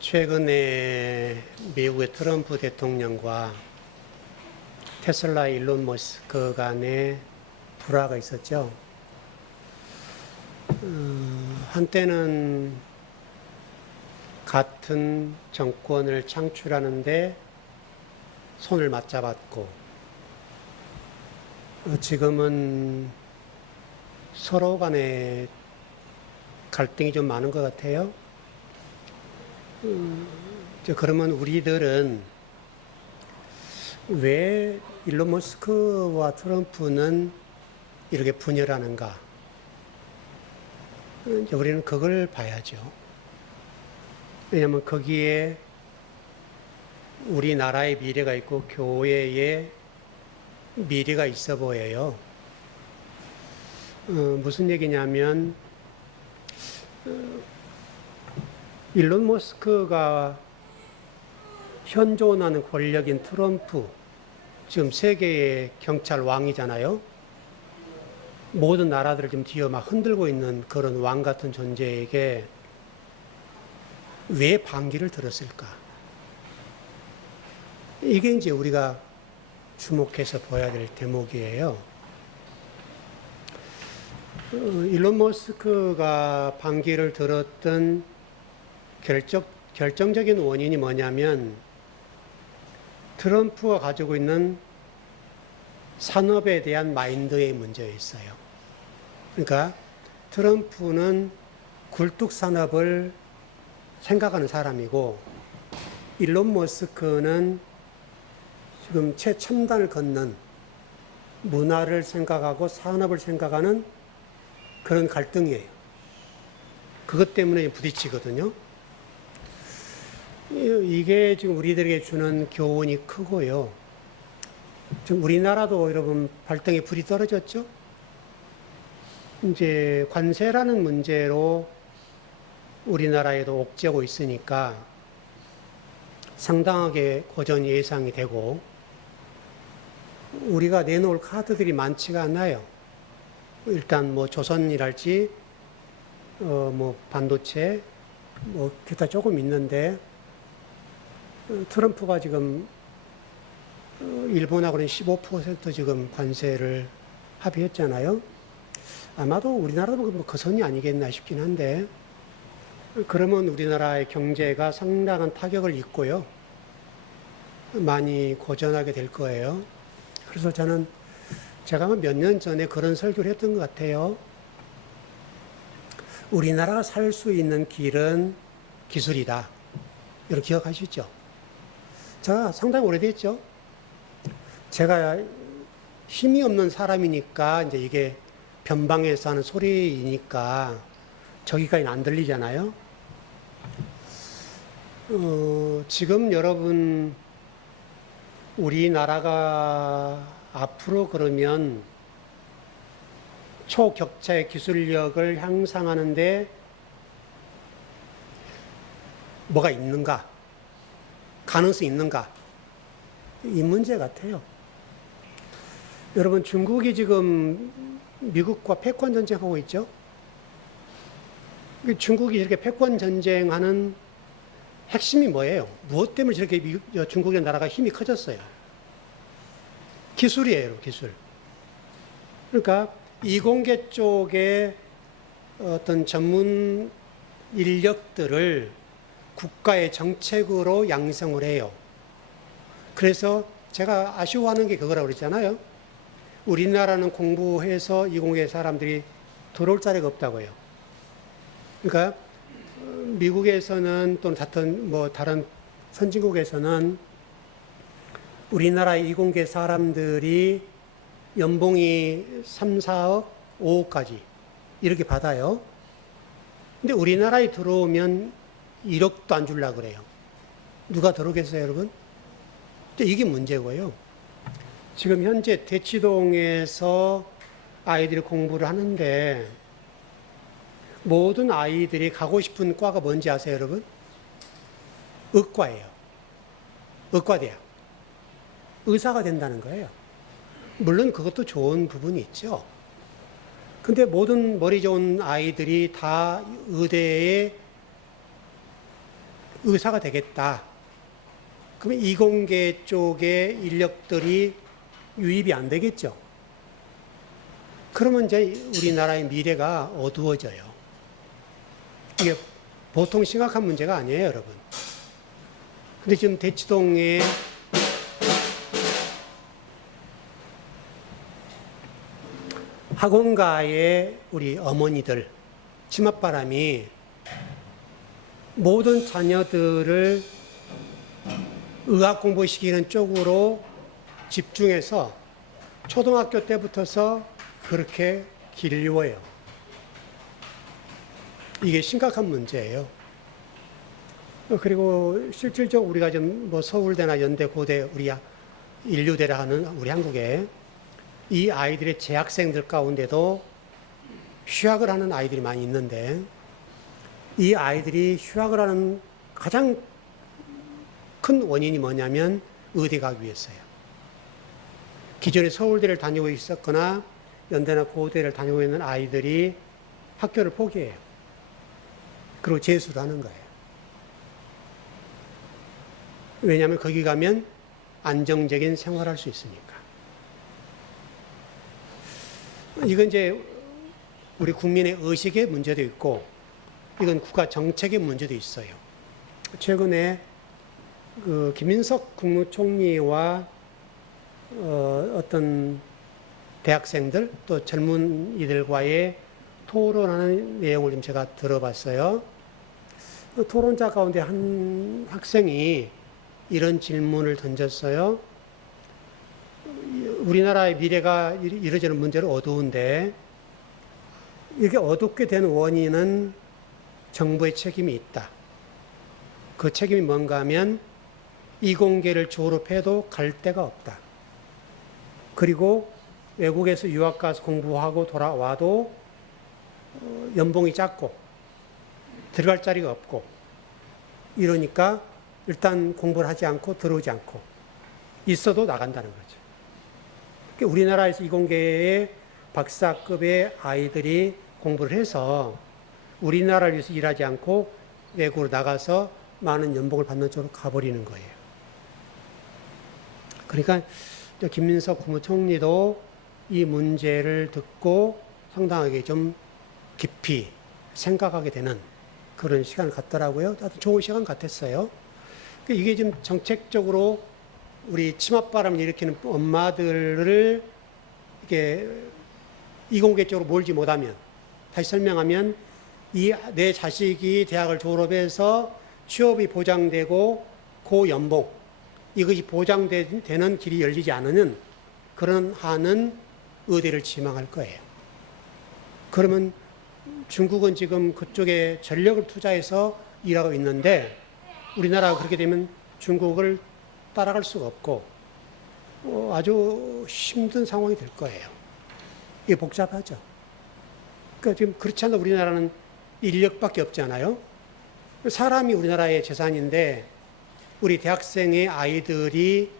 최근에 미국의 트럼프 대통령과 테슬라 일론 머스크 간에 불화가 있었죠. 한때는 같은 정권을 창출하는데 손을 맞잡았고, 지금은 서로 간에 갈등이 좀 많은 것 같아요. 그러면 우리들은 왜 일론 머스크와 트럼프는 이렇게 분열하는가? 이제 우리는 그걸 봐야죠. 왜냐하면 거기에 우리나라의 미래가 있고 교회의 미래가 있어 보여요. 무슨 얘기냐면 일론 머스크가 현존하는 권력인 트럼프, 지금 세계의 경찰 왕이잖아요. 모든 나라들을 지금 뒤어 막 흔들고 있는 그런 왕 같은 존재에게 왜 반기를 들었을까? 이게 이제 우리가 주목해서 봐야 될 대목이에요. 일론 머스크가 반기를 들었던 결정적인 원인이 뭐냐면 트럼프가 가지고 있는 산업에 대한 마인드의 문제에 있어요. 그러니까 트럼프는 굴뚝 산업을 생각하는 사람이고 일론 머스크는 지금 최첨단을 걷는 문화를 생각하고 산업을 생각하는 그런 갈등이에요. 그것 때문에 부딪히거든요. 이게 지금 우리들에게 주는 교훈이 크고요. 지금 우리나라도 여러분 발등에 불이 떨어졌죠? 이제 관세라는 문제로 우리나라에도 옥죄고 있으니까 상당하게 고전 예상이 되고 우리가 내놓을 카드들이 많지가 않아요. 일단 뭐 조선이랄지 뭐 반도체 뭐 기타 조금 있는데 트럼프가 지금 일본하고는 15% 지금 관세를 합의했잖아요. 아마도 우리나라도 뭐 그 선이 아니겠나 싶긴 한데 그러면 우리나라의 경제가 상당한 타격을 입고요. 많이 고전하게 될 거예요. 그래서 저는 제가 몇 년 전에 그런 설교를 했던 것 같아요. 우리나라가 살 수 있는 길은 기술이다. 여러분 기억하시죠? 제가 상당히 오래됐죠? 제가 힘이 없는 사람이니까 이제 이게 변방에서 하는 소리이니까 저기까지는 안 들리잖아요. 지금 여러분 우리나라가 앞으로 그러면 초격차의 기술력을 향상하는데 뭐가 있는가? 가능성이 있는가? 이 문제 같아요. 여러분 중국이 지금 미국과 패권 전쟁하고 있죠? 중국이 이렇게 패권 전쟁하는 핵심이 뭐예요? 무엇 때문에 저렇게 중국의 나라가 힘이 커졌어요? 기술이에요, 기술. 그러니까 이공계 쪽에 어떤 전문 인력들을 국가의 정책으로 양성을 해요. 그래서 제가 아쉬워하는 게 그거라고 그랬잖아요. 우리나라는 공부해서 이공계 사람들이 들어올 자리가 없다고요. 그러니까 미국에서는 또는 다른 선진국에서는 우리나라의 이공계 사람들이 연봉이 3, 4억, 5억까지 이렇게 받아요. 근데 우리나라에 들어오면 1억도 안 주려고 그래요. 누가 들어오겠어요, 여러분? 이게 문제고요. 지금 현재 대치동에서 아이들이 공부를 하는데 모든 아이들이 가고 싶은 과가 뭔지 아세요, 여러분? 의과예요. 의과대학. 의사가 된다는 거예요. 물론 그것도 좋은 부분이 있죠. 근데 모든 머리 좋은 아이들이 다 의대에 의사가 되겠다. 그러면 이공계 쪽에 인력들이 유입이 안 되겠죠. 그러면 이제 우리나라의 미래가 어두워져요. 이게 보통 심각한 문제가 아니에요, 여러분. 근데 지금 대치동에 학원가의 우리 어머니들, 치맛바람이 모든 자녀들을 의학 공부시키는 쪽으로 집중해서 초등학교 때부터서 그렇게 길러요. 이게 심각한 문제예요. 그리고 실질적으로 우리가 지금 뭐 서울대나 연대, 고대, 우리 인류대라 하는 우리 한국에 이 아이들의 재학생들 가운데도 휴학을 하는 아이들이 많이 있는데 이 아이들이 휴학을 하는 가장 큰 원인이 뭐냐면 의대 가기 위해서요. 기존에 서울대를 다니고 있었거나 연대나 고대를 다니고 있는 아이들이 학교를 포기해요. 그리고 재수를 하는 거예요. 왜냐하면 거기 가면 안정적인 생활을 할 수 있으니까. 이건 이제 우리 국민의 의식의 문제도 있고 이건 국가 정책의 문제도 있어요. 최근에 그 김인석 국무총리와 어떤 대학생들 또 젊은이들과의 토론하는 내용을 좀 제가 들어봤어요. 토론자 가운데 한 학생이 이런 질문을 던졌어요. 우리나라의 미래가 이러저런 문제로 어두운데 이렇게 어둡게 된 원인은 정부의 책임이 있다. 그 책임이 뭔가 하면 이공계를 졸업해도 갈 데가 없다. 그리고 외국에서 유학 가서 공부하고 돌아와도 연봉이 작고 들어갈 자리가 없고 이러니까 일단 공부를 하지 않고 들어오지 않고 있어도 나간다는 거죠. 그러니까 우리나라에서 이공계의 박사급의 아이들이 공부를 해서 우리나라를 위해서 일하지 않고 외국으로 나가서 많은 연봉을 받는 쪽으로 가버리는 거예요. 그러니까 김민석 국무총리도 이 문제를 듣고 상당하게 좀 깊이 생각하게 되는 그런 시간을 갖더라고요. 아주 좋은 시간 같았어요. 이게 좀 정책적으로 우리 치맛바람을 일으키는 엄마들을 이렇게 이공계 쪽으로 몰지 못하면, 다시 설명하면 내 자식이 대학을 졸업해서 취업이 보장되고 고연봉, 이것이 보장되는 길이 열리지 않으면 그런 한은 의대를 지망할 거예요. 그러면 중국은 지금 그쪽에 전력을 투자해서 일하고 있는데 우리나라가 그렇게 되면 중국을 따라갈 수가 없고 아주 힘든 상황이 될 거예요. 이게 복잡하죠. 그러니까 지금 그렇지 않아 우리나라는 인력밖에 없잖아요. 사람이 우리나라의 재산인데 우리 대학생의 아이들이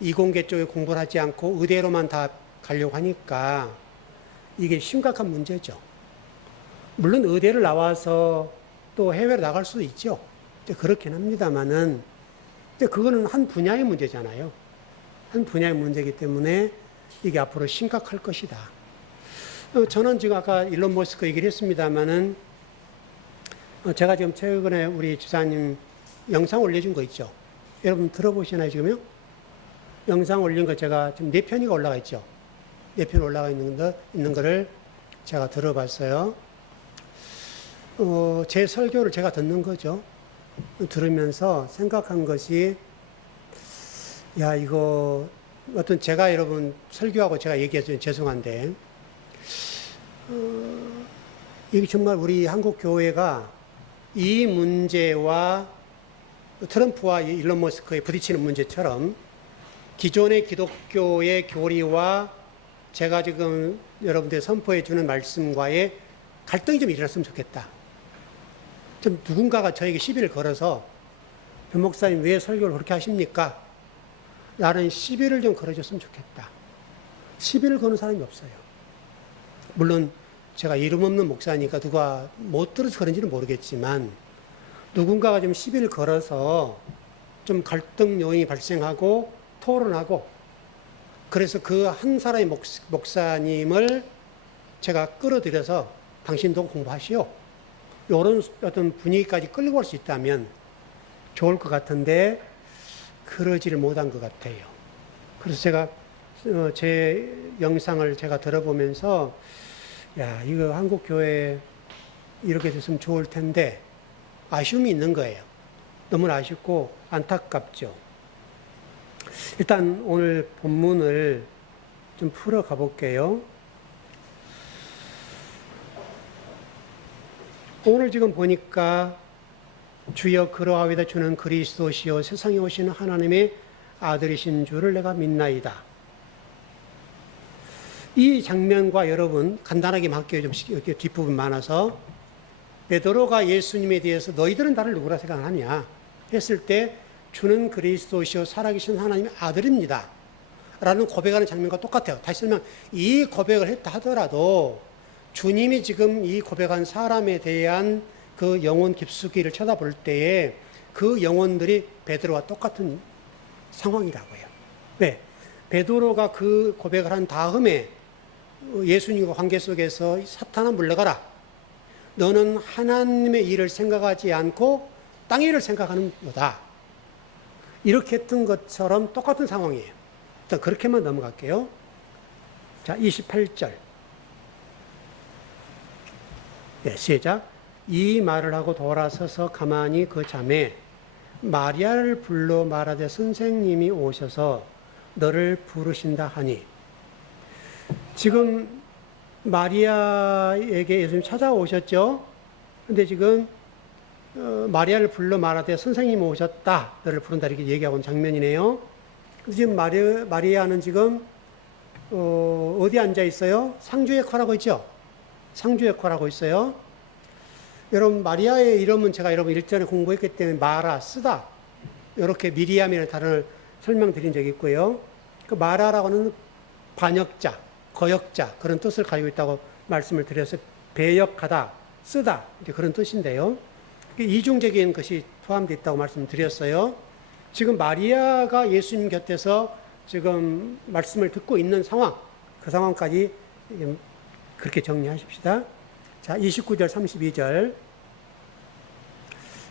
이공계 쪽에 공부를 하지 않고 의대로만 다 가려고 하니까 이게 심각한 문제죠. 물론 의대를 나와서 또 해외로 나갈 수도 있죠. 그렇긴 합니다만은 그거는 한 분야의 문제잖아요. 한 분야의 문제이기 때문에 이게 앞으로 심각할 것이다. 저는 지금 아까 일론 머스크 얘기를 했습니다만은 제가 지금 최근에 우리 집사님 영상 올려준 거 있죠. 여러분 들어보시나요 지금요? 영상 올린 거 제가 지금 4편이 올라가 있죠. 4편 올라가 있는 거를 제가 들어봤어요. 제 설교를 제가 듣는 거죠. 들으면서 생각한 것이 야 이거 어떤 제가 여러분 설교하고 제가 얘기해서 죄송한데 이게 정말 우리 한국 교회가 이 문제와 트럼프와 일론 머스크의 부딪히는 문제처럼 기존의 기독교의 교리와 제가 지금 여러분들 선포해 주는 말씀과의 갈등이 좀 일어났으면 좋겠다. 좀 누군가가 저에게 시비를 걸어서 변 목사님 왜 설교를 그렇게 하십니까? 라는 시비를 좀 걸어줬으면 좋겠다. 시비를 거는 사람이 없어요. 물론 제가 이름 없는 목사니까 누가 못 들어서 그런지는 모르겠지만 누군가가 좀 시비를 걸어서 좀 갈등 요인이 발생하고 토론하고 그래서 그 한 사람의 목사님을 제가 끌어들여서 당신도 공부하시오. 이런 어떤 분위기까지 끌고 올 수 있다면 좋을 것 같은데 그러지를 못한 것 같아요. 그래서 제가 제 영상을 제가 들어보면서 야, 이거 한국 교회 이렇게 됐으면 좋을 텐데 아쉬움이 있는 거예요. 너무 아쉽고 안타깝죠. 일단 오늘 본문을 좀 풀어 가볼게요. 오늘 지금 보니까 주여 그러하오이다 주는 그리스도시요 세상에 오시는 하나님의 아들이신 줄을 내가 믿나이다. 이 장면과 여러분 간단하게 할게요. 좀 뒷부분 많아서 베드로가 예수님에 대해서 너희들은 나를 누구라 생각하냐 했을 때 주는 그리스도시요 살아계신 하나님의 아들입니다. 라는 고백하는 장면과 똑같아요. 다시 설명, 이 고백을 했다 하더라도 주님이 지금 이 고백한 사람에 대한 그 영혼 깊숙이를 쳐다볼 때에 그 영혼들이 베드로와 똑같은 상황이라고요. 왜? 베드로가 그 고백을 한 다음에 예수님과 관계 속에서 사탄아 물러가라. 너는 하나님의 일을 생각하지 않고 땅의 일을 생각하는 거다. 이렇게 했던 것처럼 똑같은 상황이에요. 일단 그렇게만 넘어갈게요. 자, 28절. 네, 시작. 이 말을 하고 돌아서서 가만히 그 자매 마리아를 불러 말하되 선생님이 오셔서 너를 부르신다 하니. 지금 마리아에게 예수님 찾아오셨죠? 근데 지금 마리아를 불러 말하되 선생님이 오셨다. 너를 부른다. 이렇게 얘기하고 있는 장면이네요. 지금 마리아는 지금 어디 앉아 있어요? 상주에 컬하고 있죠? 상주에 컬하고 있어요. 여러분 마리아의 이름은 제가 여러분 일전에 공부했기 때문에 마라, 쓰다 이렇게 미리암이라는 단어를 설명드린 적이 있고요. 그 마라라고 하는 반역자, 거역자 그런 뜻을 가지고 있다고 말씀을 드려서 배역하다, 쓰다 이제 그런 뜻인데요. 이중적인 것이 포함되어 있다고 말씀드렸어요. 지금 마리아가 예수님 곁에서 지금 말씀을 듣고 있는 상황, 그 상황까지 그렇게 정리하십시다. 자, 29절, 32절.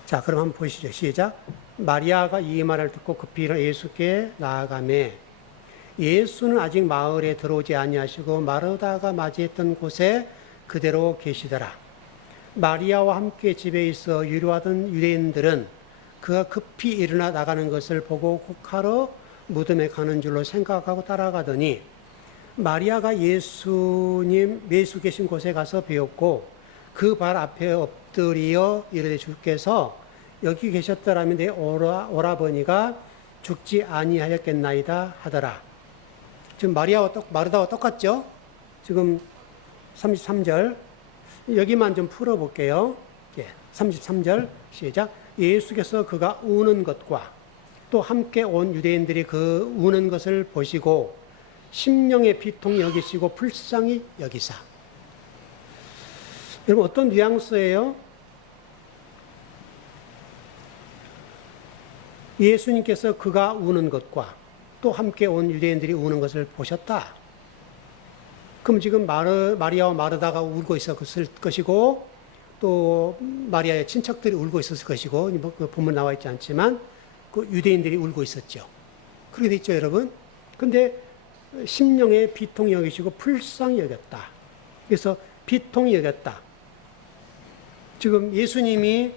자, 그럼 한번 보시죠. 시작. 마리아가 이 말을 듣고 급히 일어나 예수께 나아가매 예수는 아직 마을에 들어오지 아니하시고 마르다가 맞이했던 곳에 그대로 계시더라. 마리아와 함께 집에 있어 유료하던 유대인들은 그가 급히 일어나 나가는 것을 보고 곡하러 무덤에 가는 줄로 생각하고 따라가더니 마리아가 예수님 매수 계신 곳에 가서 배웠고 그 발 앞에 엎드려 이르되 주께서 여기 계셨더라면 내 오라버니가 죽지 아니하였겠나이다 하더라. 지금 마르다와 똑같죠? 지금 33절 여기만 좀 풀어볼게요. 33절 시작. 예수께서 그가 우는 것과 또 함께 온 유대인들이 그 우는 것을 보시고 심령의 비통 여기시고 불쌍히 여기사. 여러분 어떤 뉘앙스예요? 예수님께서 그가 우는 것과 또 함께 온 유대인들이 우는 것을 보셨다. 그럼 지금 마리아와 마르다가 울고 있었을 것이고 또 마리아의 친척들이 울고 있었을 것이고 그 본문 나와 있지 않지만 그 유대인들이 울고 있었죠. 그렇게 돼 있죠, 여러분. 근데 심령의 비통이 여기시고 불쌍히 여겼다. 그래서 비통이 여겼다. 지금 예수님이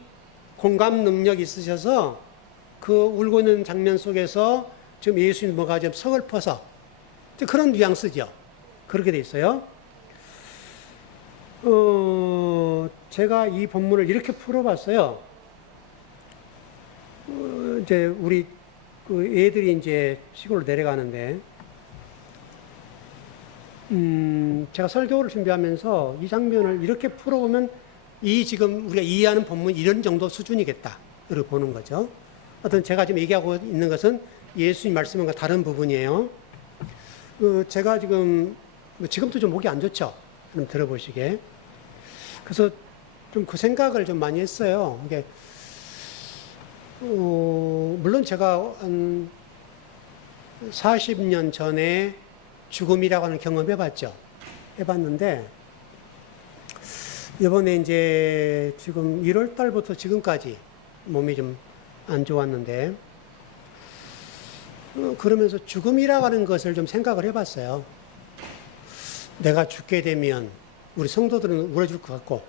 공감 능력이 있으셔서 그 울고 있는 장면 속에서 지금 예수님 뭐가 좀 서글퍼서 그런 뉘앙스죠. 그렇게 돼 있어요. 제가 이 본문을 이렇게 풀어봤어요. 이제 우리 그 애들이 이제 시골로 내려가는데, 제가 설교를 준비하면서 이 장면을 이렇게 풀어보면 이 지금 우리가 이해하는 본문 이런 정도 수준이겠다. 이렇게 보는 거죠. 어떤 제가 지금 얘기하고 있는 것은 예수님 말씀과 다른 부분이에요. 제가 지금도 좀 목이 안 좋죠. 한번 들어보시게. 그래서 좀 그 생각을 좀 많이 했어요. 이게 물론 제가 한 40년 전에 죽음이라고 하는 경험 해봤죠. 해봤는데, 이번에 이제 지금 1월 달부터 지금까지 몸이 좀 안 좋았는데, 그러면서 죽음이라고 하는 것을 좀 생각을 해봤어요. 내가 죽게 되면 우리 성도들은 울어줄 것 같고,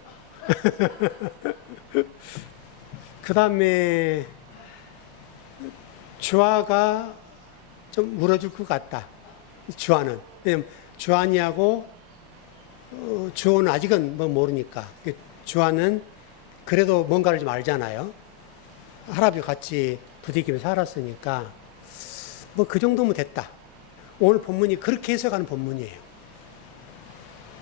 그 다음에 주아가 좀 울어줄 것 같다. 주아는. 왜냐면 주한이하고 주호는 아직은 뭐 모르니까. 주아는 그래도 뭔가를 좀 알잖아요. 할아버지 같이 부딪히며 살았으니까 뭐 그 정도면 됐다. 오늘 본문이 그렇게 해석하는 본문이에요.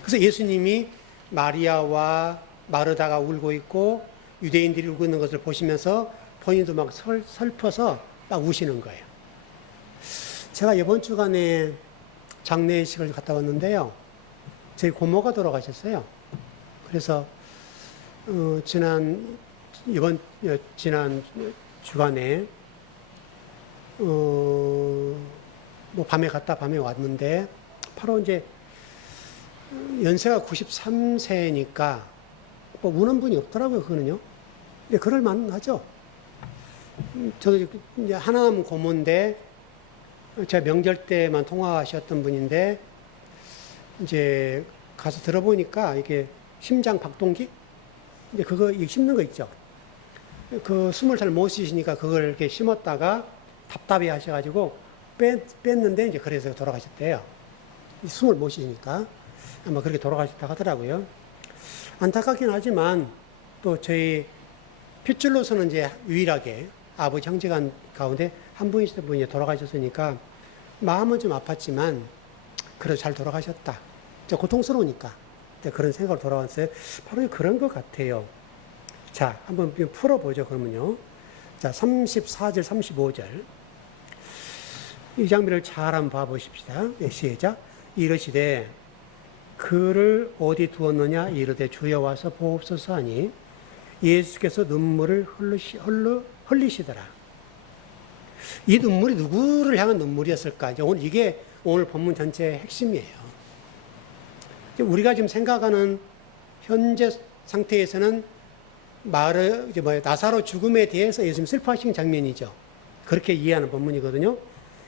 그래서 예수님이 마리아와 마르다가 울고 있고 유대인들이 울고 있는 것을 보시면서 본인도 막 슬퍼서 막 우시는 거예요. 제가 이번 주간에 장례식을 갔다 왔는데요. 저희 고모가 돌아가셨어요. 그래서 지난 주간에 뭐 밤에 갔다 밤에 왔는데 바로 이제 연세가 93세니까 뭐 우는 분이 없더라고요. 그거는요. 근데 그럴 만하죠. 저도 이제 하나님 고모인데 제가 명절 때만 통화하셨던 분인데 이제 가서 들어보니까 이게 심장 박동기 이제 그거 심는 거 있죠. 그 숨을 잘 못 쉬시니까 그걸 이렇게 심었다가 답답해 하셔가지고 뺐는데 이제 그래서 돌아가셨대요. 숨을 못 쉬니까 아마 그렇게 돌아가셨다고 하더라고요. 안타깝긴 하지만 또 저희 핏줄로서는 이제 유일하게 아버지 형제간 가운데 한 분이시던 분이 돌아가셨으니까 마음은 좀 아팠지만 그래도 잘 돌아가셨다. 고통스러우니까 그런 생각으로 돌아왔어요. 바로 그런 것 같아요. 자, 한번 풀어보죠. 그러면요. 자, 34절, 35절. 이 장면을 잘 한번 봐보십시다. 네, 시작. 이르시되 그를 어디 두었느냐 이르되 주여 와서 보옵소서 하니 예수께서 눈물을 흘리시더라. 이 눈물이 누구를 향한 눈물이었을까? 이게 오늘 본문 전체의 핵심이에요. 우리가 지금 생각하는 현재 상태에서는 나사로 죽음에 대해서 예수님 슬퍼하신 장면이죠. 그렇게 이해하는 본문이거든요.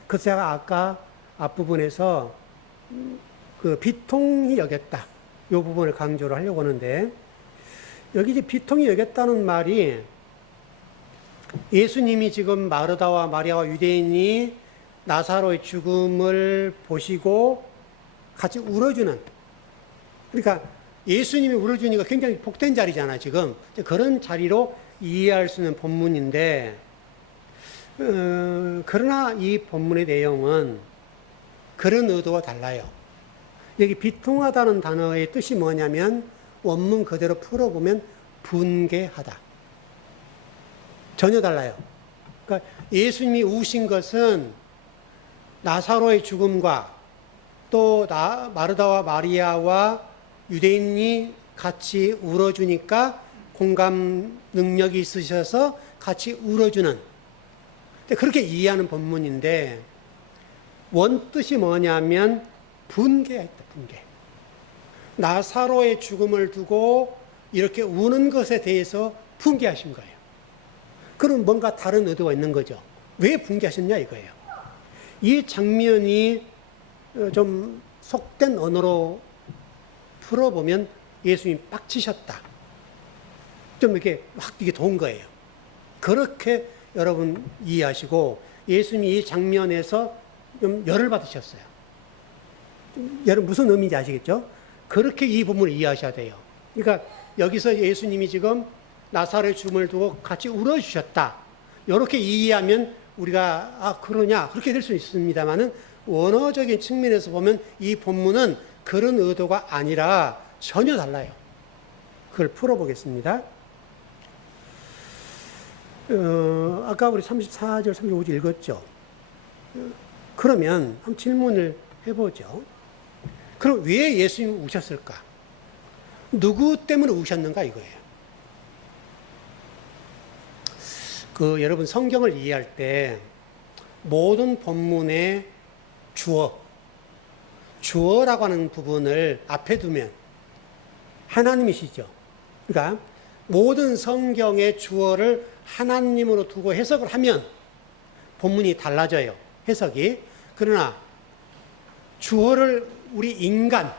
그래서 제가 아까 앞부분에서 그 비통히 여겼다. 이 부분을 강조를 하려고 하는데, 여기 이제 비통히 여겼다는 말이 예수님이 지금 마르다와 마리아와 유대인이 나사로의 죽음을 보시고 같이 울어주는, 그러니까 예수님이 울어주니까 굉장히 복된 자리잖아, 지금. 그런 자리로 이해할 수 있는 본문인데, 그러나 이 본문의 내용은 그런 의도와 달라요. 여기 비통하다는 단어의 뜻이 뭐냐면, 원문 그대로 풀어보면 분개하다. 전혀 달라요. 그러니까 예수님이 우신 것은 나사로의 죽음과 또 마르다와 마리아와 유대인이 같이 울어주니까 공감 능력이 있으셔서 같이 울어주는, 그렇게 이해하는 본문인데, 원뜻이 뭐냐면 분개했다. 분개. 나사로의 죽음을 두고 이렇게 우는 것에 대해서 분개하신 거예요. 그럼 뭔가 다른 의도가 있는 거죠. 왜 분개하셨냐 이거예요. 이 장면이 좀 속된 언어로 풀어보면 예수님이 빡치셨다. 좀 이렇게 확 이게 돈 거예요. 그렇게 여러분 이해하시고, 예수님이 이 장면에서 좀 열을 받으셨어요. 여러분 무슨 의미인지 아시겠죠? 그렇게 이 부분을 이해하셔야 돼요. 그러니까 여기서 예수님이 지금 나사로의 죽음을 두고 같이 울어주셨다. 이렇게 이해하면 우리가 그러냐 그렇게 될 수 있습니다만은, 원어적인 측면에서 보면 이 본문은 그런 의도가 아니라 전혀 달라요. 그걸 풀어보겠습니다. 아까 우리 34절, 35절 읽었죠? 그러면 한번 질문을 해보죠. 그럼 왜 예수님이 우셨을까? 누구 때문에 우셨는가 이거예요. 여러분 성경을 이해할 때 모든 본문의 주어라고 하는 부분을 앞에 두면 하나님이시죠. 그러니까 모든 성경의 주어를 하나님으로 두고 해석을 하면 본문이 달라져요. 해석이. 그러나 주어를 우리 인간,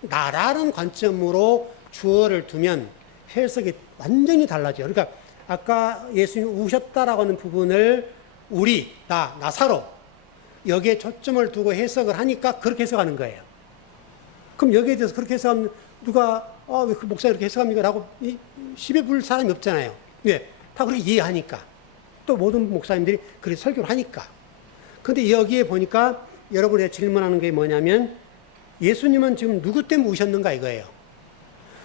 나라는 관점으로 주어를 두면 해석이 완전히 달라져요. 그러니까 아까 예수님이 우셨다라고 하는 부분을 우리, 나사로 여기에 초점을 두고 해석을 하니까 그렇게 해석하는 거예요. 그럼 여기에 대해서 그렇게 해석하면 누가 왜 그 목사가 이렇게 해석합니까? 라고 시비 부를 사람이 없잖아요. 왜? 다 그렇게 이해하니까. 또 모든 목사님들이 그렇게 설교를 하니까. 근데 여기에 보니까 여러분이 질문하는 게 뭐냐면 예수님은 지금 누구 때문에 우셨는가 이거예요.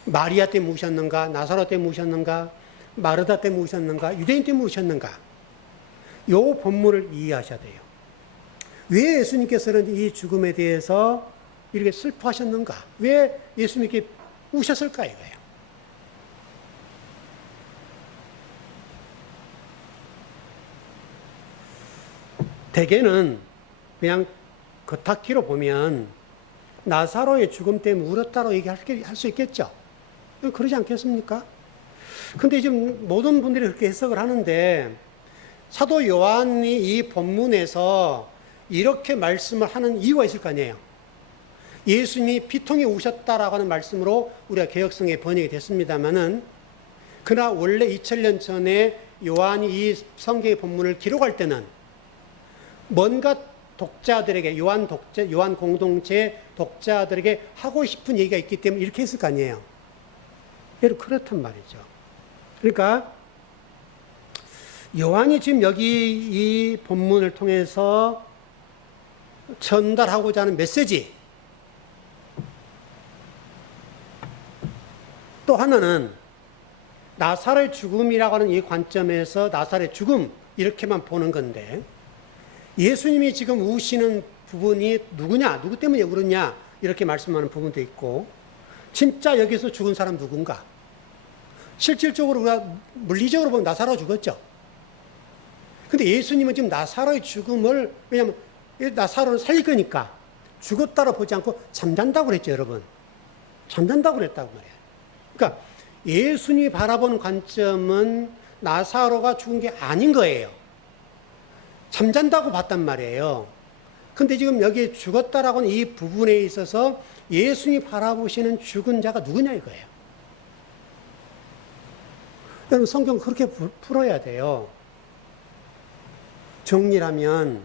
마리아 때문에 우셨는가? 나사로 때문에 우셨는가? 마르다 때문에 우셨는가? 유대인 때문에 우셨는가? 요 본문을 이해하셔야 돼요. 왜 예수님께서는 이 죽음에 대해서 이렇게 슬퍼하셨는가? 왜 예수님께 우셨을까 이거예요. 대개는 그냥 겉핥기로 보면 나사로의 죽음 때문에 울었다고 얘기할 수 있겠죠. 그러지 않겠습니까? 근데 지금 모든 분들이 그렇게 해석을 하는데 사도 요한이 이 본문에서 이렇게 말씀을 하는 이유가 있을 거 아니에요. 예수님이 피통에 우셨다라고 하는 말씀으로 우리가 개역성에 번역이 됐습니다만은 그러나 원래 2000년 전에 요한이 이 성경의 본문을 기록할 때는 뭔가 독자들에게 요한 공동체 독자들에게 하고 싶은 얘기가 있기 때문에 이렇게 했을 거 아니에요. 여러분 그렇단 말이죠. 그러니까 요한이 지금 여기 이 본문을 통해서 전달하고자 하는 메시지 또 하나는 나사로의 죽음이라고 하는 이 관점에서 나사로의 죽음 이렇게만 보는 건데 예수님이 지금 우시는 부분이 누구냐, 누구 때문에 울었냐 이렇게 말씀하는 부분도 있고 진짜 여기서 죽은 사람 누군가? 실질적으로 우리가 물리적으로 보면 나사로가 죽었죠. 근데 예수님은 지금 나사로의 죽음을 왜냐하면 나사로를 살릴 거니까 죽었다고 보지 않고 잠잔다고 그랬죠, 여러분. 잠잔다고 그랬다고 말이에요. 그러니까 예수님이 바라보는 관점은 나사로가 죽은 게 아닌 거예요. 잠잔다고 봤단 말이에요. 근데 지금 여기 죽었다라고 하는 이 부분에 있어서 예수님이 바라보시는 죽은 자가 누구냐 이거예요. 여러분 성경 그렇게 풀어야 돼요. 정리하면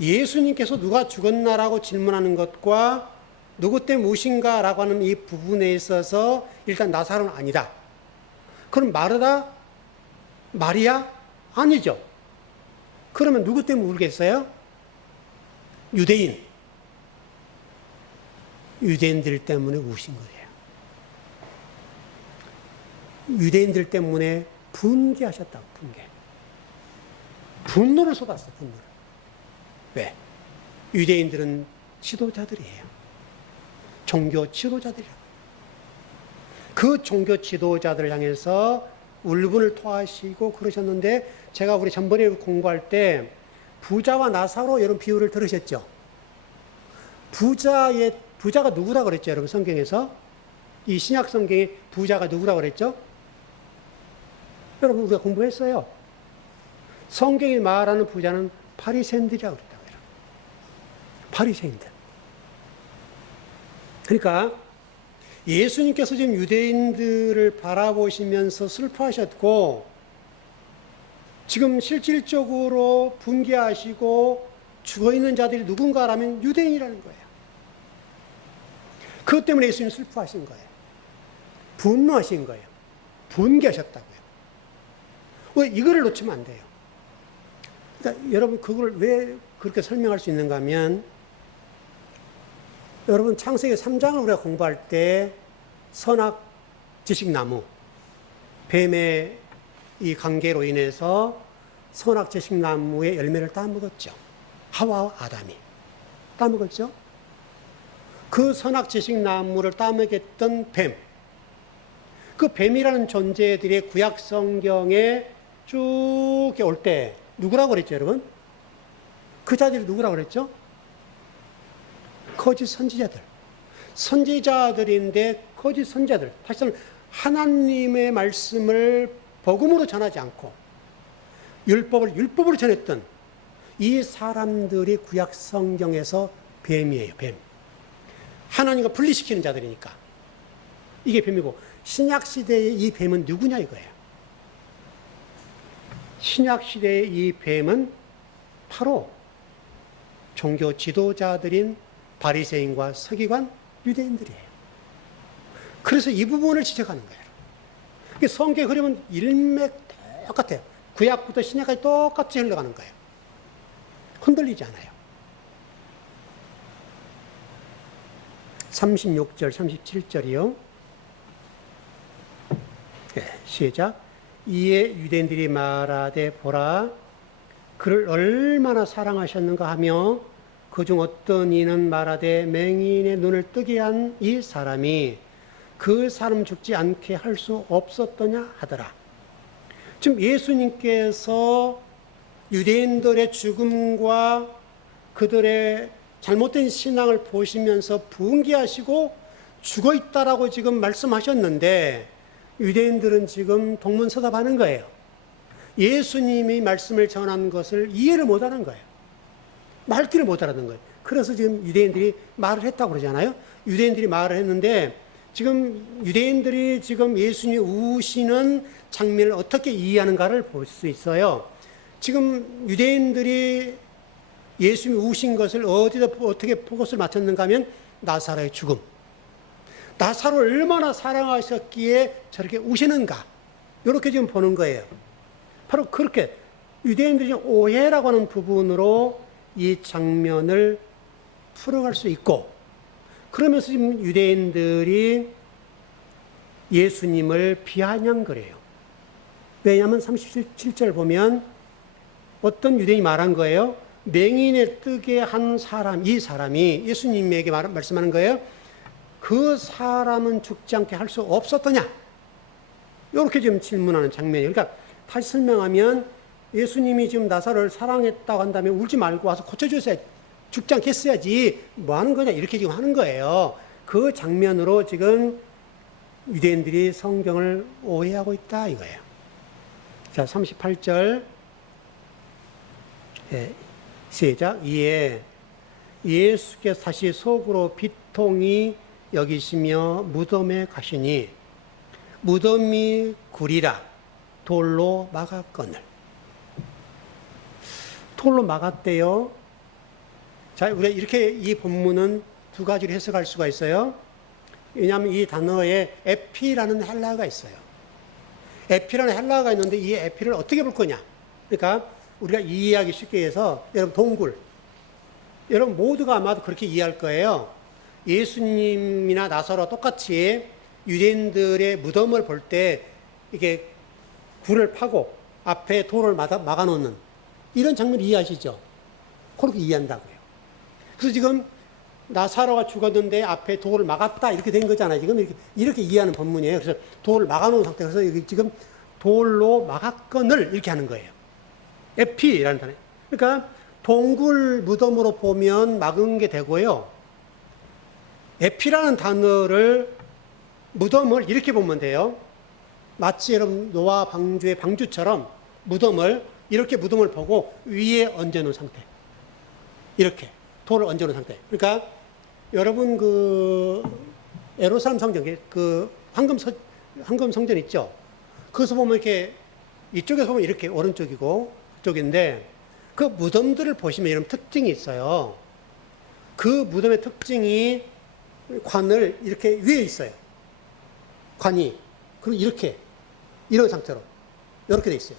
예수님께서 누가 죽었나라고 질문하는 것과 누구 때문에 우신가라고 하는 이 부분에 있어서 일단 나사로는 아니다. 그럼 마르다? 마리아? 아니죠. 그러면 누구 때문에 울겠어요? 유대인들 때문에 우신 거예요. 유대인들 때문에 분개하셨다고, 분개. 분노를 쏟았어, 분노를. 왜? 유대인들은 지도자들이에요. 종교 지도자들이라고. 그 종교 지도자들을 향해서 울분을 토하시고 그러셨는데 제가 우리 전번에 공부할 때 부자와 나사로 이런 비유를 들으셨죠? 부자가 누구라고 그랬죠, 여러분 성경에서? 이 신약 성경에 부자가 누구라고 그랬죠? 여러분 우리가 공부했어요. 성경이 말하는 부자는 바리새인들이라고 그랬다고요. 바리새인들. 그러니까 예수님께서 지금 유대인들을 바라보시면서 슬퍼하셨고 지금 실질적으로 분개하시고 죽어있는 자들이 누군가라면 유대인이라는 거예요. 그것 때문에 예수님 슬퍼하신 거예요. 분노하신 거예요. 분개하셨다고요. 왜 이거를 놓치면 안 돼요. 그러니까 여러분 그걸 왜 그렇게 설명할 수 있는가 하면 여러분 창세기 3장을 우리가 공부할 때 선악 지식나무 뱀의 이 관계로 인해서 선악 지식나무의 열매를 따먹었죠. 하와와 아담이 따먹었죠. 그 선악 지식나무를 따먹였던 뱀, 그 뱀이라는 존재들의 구약 성경에 쭉 올 때 누구라고 그랬죠, 여러분? 그 자들이 누구라고 그랬죠? 거짓 선지자들. 선지자들인데 거짓 선지자들. 다시 말해 하나님의 말씀을 복음으로 전하지 않고 율법을 율법으로 전했던 이 사람들이 구약 성경에서 뱀이에요, 뱀. 하나님과 분리시키는 자들이니까. 이게 뱀이고, 신약 시대의 이 뱀은 누구냐 이거예요. 신약 시대의 이 뱀은 바로 종교 지도자들인 바리새인과 서기관, 유대인들이에요. 그래서 이 부분을 지적하는 거예요. 성경 흐름은 일맥 똑같아요. 구약부터 신약까지 똑같이 흘러가는 거예요. 흔들리지 않아요. 36절, 37절이요. 네, 시작. 이에 유대인들이 말하되 보라 그를 얼마나 사랑하셨는가 하며 그중 어떤 이는 말하되 맹인의 눈을 뜨게 한 이 사람이 그 사람 죽지 않게 할 수 없었더냐 하더라. 지금 예수님께서 유대인들의 죽음과 그들의 잘못된 신앙을 보시면서 분개하시고 죽어 있다라고 지금 말씀하셨는데 유대인들은 지금 동문서답하는 거예요. 예수님이 말씀을 전한 것을 이해를 못하는 거예요. 말귀를 못 알아듣는 거예요. 그래서 지금 유대인들이 말을 했다고 그러잖아요. 유대인들이 말을 했는데 지금 유대인들이 지금 예수님이 우시는 장면을 어떻게 이해하는가를 볼 수 있어요. 지금 유대인들이 예수님이 우신 것을 어디다 어떻게 포커스를 맞췄는가 하면 나사로의 죽음. 나사로를 얼마나 사랑하셨기에 저렇게 우시는가. 이렇게 지금 보는 거예요. 바로 그렇게 유대인들이 오해라고 하는 부분으로 이 장면을 풀어갈 수 있고 그러면서 지금 유대인들이 예수님을 비아냥거려요. 왜냐하면 37절 보면 어떤 유대인이 말한 거예요. 맹인에 뜨게 한 사람, 이 사람이 예수님에게 말씀하는 거예요. 그 사람은 죽지 않게 할 수 없었더냐? 이렇게 지금 질문하는 장면이에요. 그러니까 다시 설명하면 예수님이 지금 나사로를 사랑했다고 한다면 울지 말고 와서 고쳐줬어야 죽지 않게 했어야지 뭐 하는 거냐 이렇게 지금 하는 거예요. 그 장면으로 지금 유대인들이 성경을 오해하고 있다 이거예요. 자, 38절 시작. 이에 예수께서 다시 속으로 비통히 여기시며 무덤에 가시니 무덤이 구리라 돌로 막았거늘. 돌로 막았대요. 자, 우리가 이렇게 이 본문은 두 가지로 해석할 수가 있어요. 왜냐하면 이 단어에 에피라는 헬라어가 있어요. 에피라는 헬라어가 있는데 이 에피를 어떻게 볼 거냐. 그러니까 우리가 이해하기 쉽게 해서 여러분 동굴. 여러분 모두가 아마도 그렇게 이해할 거예요. 예수님이나 나사로와 똑같이 유대인들의 무덤을 볼 때 이게 굴을 파고 앞에 돌을 막아놓는 이런 장면 이해하시죠? 그렇게 이해한다고요. 그래서 지금 나사로가 죽었는데 앞에 돌을 막았다 이렇게 된 거잖아요. 지금 이렇게 이해하는 본문이에요. 그래서 돌을 막아놓은 상태. 그래서 여기 지금 돌로 막았거늘 이렇게 하는 거예요. 에피라는 단어. 그러니까 동굴 무덤으로 보면 막은 게 되고요. 에피라는 단어를 무덤을 이렇게 보면 돼요. 마치 여러분 노아 방주의 방주처럼 무덤을 이렇게 무덤을 보고 위에 얹어놓은 상태. 이렇게 돌을 얹어놓은 상태. 그러니까 여러분 그 예루살렘 성전 그 황금 성전 있죠. 거기서 보면 이렇게 이쪽에서 보면 이렇게 오른쪽이고 그쪽인데 그 무덤들을 보시면 이런 특징이 있어요. 그 무덤의 특징이 관을 이렇게 위에 있어요. 관이 그리고 이렇게 이런 상태로 이렇게 돼 있어요.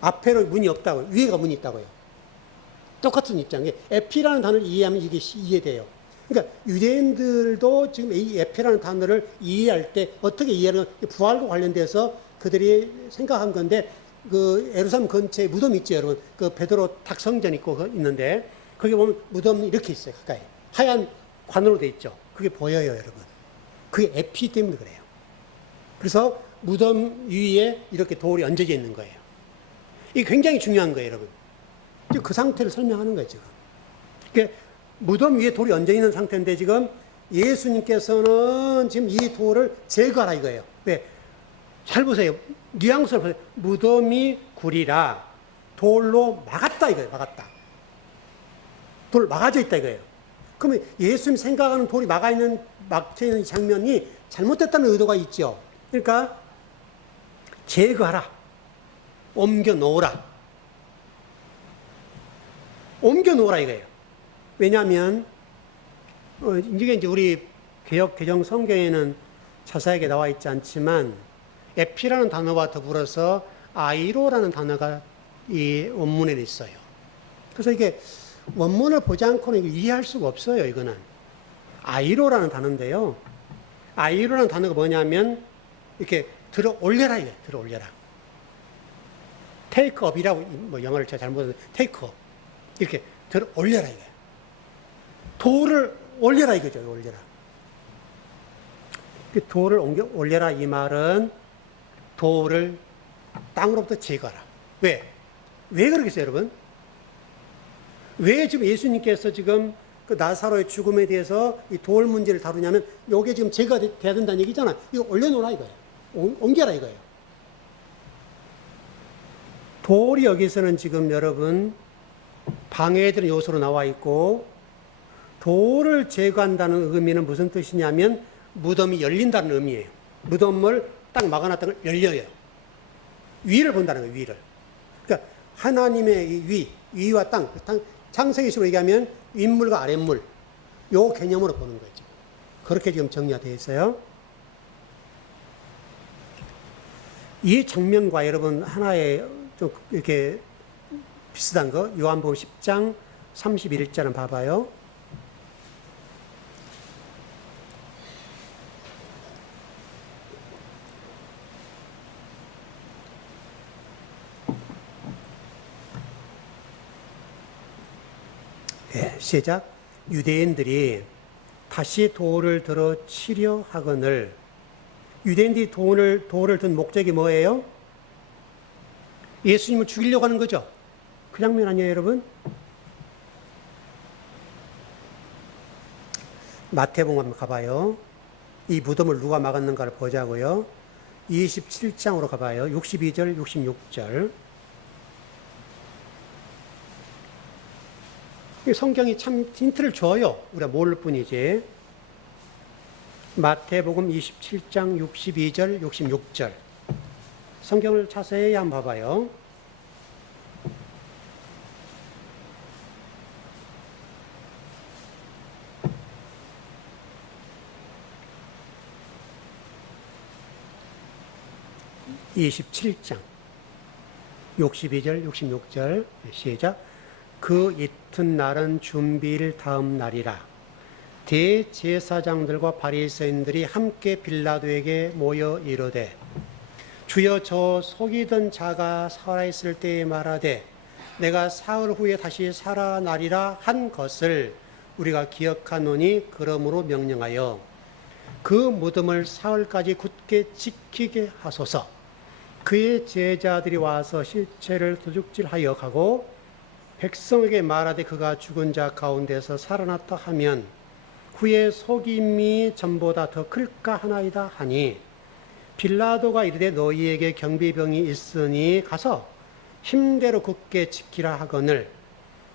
앞에로 문이 없다고요. 위에가 문이 있다고요. 똑같은 입장에 에피라는 단어를 이해하면 이게 이해돼요. 그러니까 유대인들도 지금 이 에피라는 단어를 이해할 때 어떻게 이해하는 부활과 관련돼서 그들이 생각한 건데 그 예루살렘 근처에 무덤 있죠, 여러분. 그 베드로 탁성전 있고 있는데 거기 보면 무덤이 이렇게 있어요, 가까이. 하얀 관으로 돼 있죠. 그게 보여요, 여러분. 그게 에피 때문에 그래요. 그래서 무덤 위에 이렇게 돌이 얹어져 있는 거예요. 이게 굉장히 중요한 거예요, 여러분. 지금 그 상태를 설명하는 거예요, 지금. 그러니까 무덤 위에 돌이 얹어 있는 상태인데 지금 예수님께서는 지금 이 돌을 제거하라 이거예요. 왜? 잘 보세요. 뉘앙스를 보세요. 무덤이 구리라 돌로 막았다 이거예요. 막았다. 돌 막아져 있다 이거예요. 그러면 예수님 생각하는 돌이 막혀 있는 장면이 잘못됐다는 의도가 있죠. 그러니까 제거하라. 옮겨 놓으라. 옮겨 놓으라 이거예요. 왜냐하면 이게 이제 우리 개역 개정 성경에는 자세하게 나와 있지 않지만 에피라는 단어와 더불어서 아이로라는 단어가 이 원문에 있어요. 그래서 이게 원문을 보지 않고는 이해할 수가 없어요. 이거는 아이로라는 단어인데요. 아이로라는 단어가 뭐냐면 이렇게 들어 올려라 이거예요. 들어 올려라. take up이라고 뭐 영어를 제가 잘못해서 take up 이렇게 들어 올려라 이거예요. 돌을 올려라 이거죠. 올려라. 돌을 올려라 이 말은 돌을 땅으로부터 제거하라. 왜? 왜 그러겠어요, 여러분? 왜 지금 예수님께서 지금 그 나사로의 죽음에 대해서 이 돌 문제를 다루냐면 이게 지금 제거돼야 된다는 얘기잖아요. 이거 올려놓으라 이거예요. 옮겨라 이거예요. 돌이 여기서는 지금 여러분 방해되는 요소로 나와 있고 돌을 제거한다는 의미는 무슨 뜻이냐면 무덤이 열린다는 의미예요. 무덤을 딱 막아놨다는 걸 열려요. 위를 본다는 거예요. 위를. 그러니까 하나님의 이 위와 땅, 창세기식으로 얘기하면 윗물과 아랫물 요 개념으로 보는 거예요. 지금. 그렇게 지금 정리가 되어 있어요. 이 장면과 여러분 하나의 좀 이렇게 비슷한 거 요한복음 10장 31절은 봐봐요. 예, 시작. 유대인들이 다시 돌을 들어 치려 하거늘. 유대인들이 돌을 든 목적이 뭐예요? 예수님을 죽이려고 하는 거죠. 그 장면 아니에요, 여러분? 마태복음 한번 가봐요. 이 무덤을 누가 막았는가를 보자고요. 27장으로 가봐요. 62절, 66절. 성경이 참 힌트를 줘요. 우리가 모를 뿐이지. 마태복음 27장 62절, 66절. 성경을 자세히 한번 봐봐요. (27장) 62절, 66절 시작. 그 이튿날은 준비일 다음 날이라. 대제사장들과 바리새인들이 함께 빌라도에게 모여 이르되 주여 저 속이던 자가 살아있을 때에 말하되 내가 사흘 후에 다시 살아나리라 한 것을 우리가 기억하노니 그러므로 명령하여 그 무덤을 사흘까지 굳게 지키게 하소서. 그의 제자들이 와서 시체를 도둑질하여 가고 백성에게 말하되 그가 죽은 자 가운데서 살아났다 하면 후에 속임이 전보다 더 클까 하나이다 하니 빌라도가 이르되 너희에게 경비병이 있으니 가서 힘대로 굳게 지키라 하거늘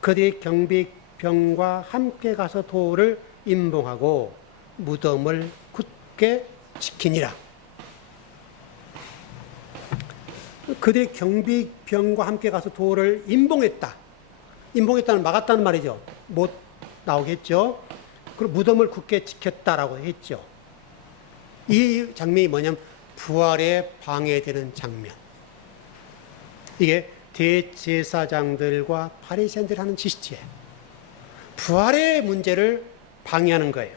그들이 경비병과 함께 가서 돌을 임봉하고 무덤을 굳게 지키니라. 그들이 경비병과 함께 가서 돌을 임봉했다. 임봉했다는 막았다는 말이죠. 못 나오겠죠. 그리고 무덤을 굳게 지켰다라고 했죠. 이 장면이 뭐냐면 부활에 방해되는 장면. 이게 대제사장들과 바리새인들이 하는 짓이에요. 부활의 문제를 방해하는 거예요.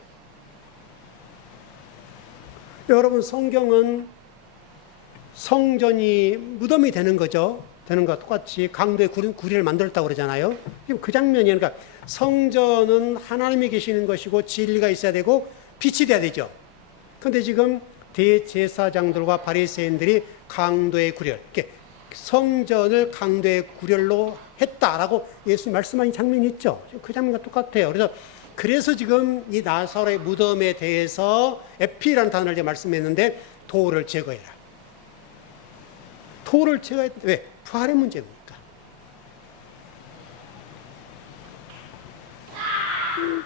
여러분 성경은 성전이 무덤이 되는 거죠. 되는 것과 똑같이 강도의 구리를 만들었다고 그러잖아요. 그 장면이 그러니까 성전은 하나님이 계시는 것이고 진리가 있어야 되고 빛이 돼야 되죠. 그런데 지금 대제사장들과 바리새인들이 강도의 구렬, 이렇게 성전을 강도의 구렬로 했다라고 예수님 말씀하신 장면이 있죠. 그 장면과 똑같아요. 그래서 지금 이 나사로의 무덤에 대해서 에피라는 단어를 제가 말씀했는데 돌을 제거해라. 돌을 제거했다. 왜? 부활의 문제입니까?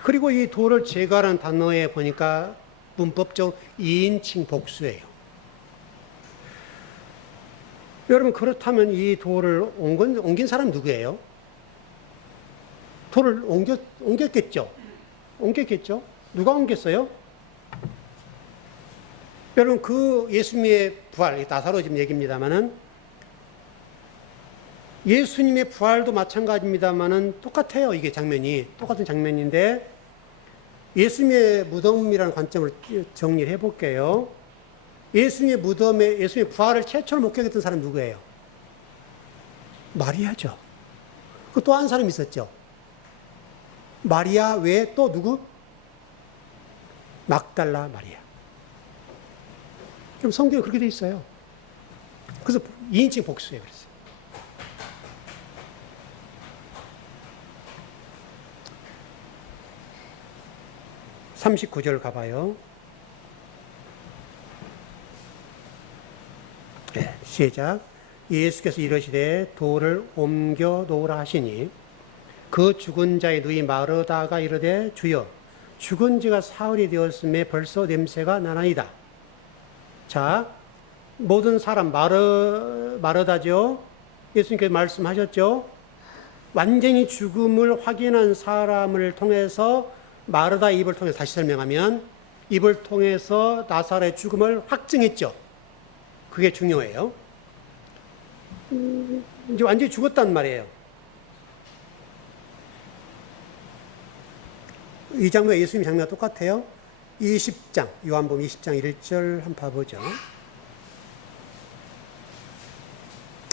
그리고 이 돌을 제거하는 단어에 보니까 문법적으로 2인칭 복수예요. 여러분, 그렇다면 이 돌을 옮긴 사람 누구예요? 돌을 옮겼겠죠? 누가 옮겼어요? 여러분, 그 예수님의 부활, 나사로 지금 얘기입니다만은, 예수님의 부활도 마찬가지입니다만은 똑같아요. 이게 장면이. 똑같은 장면인데, 예수님의 무덤이라는 관점을 정리를 해볼게요. 예수님의 무덤에, 예수님의 부활을 최초로 목격했던 사람 누구예요? 마리아죠. 그 또 한 사람 있었죠. 마리아 외에 또 누구? 막달라 마리아. 그럼 성경에 그렇게 돼 있어요. 그래서 2인칭 복수예요. 그래서. (39절) 가봐요. 네, 시작. 예수께서 이르시되 돌을 옮겨 놓으라 하시니 그 죽은 자의 누이 마르다가 이르되 주여 죽은 지가 사흘이 되었음에 벌써 냄새가 나나이다. 자, 모든 사람 마르다죠. 예수님께서 말씀하셨죠. 완전히 죽음을 확인한 사람을 통해서 마르다 입을 통해서 다시 설명하면 입을 통해서 나사로의 죽음을 확증했죠. 그게 중요해요. 이제 완전히 죽었단 말이에요. 이 장면과 예수님 장면과 똑같아요. 20장, 요한복음 20장 1절 한번 봐보죠.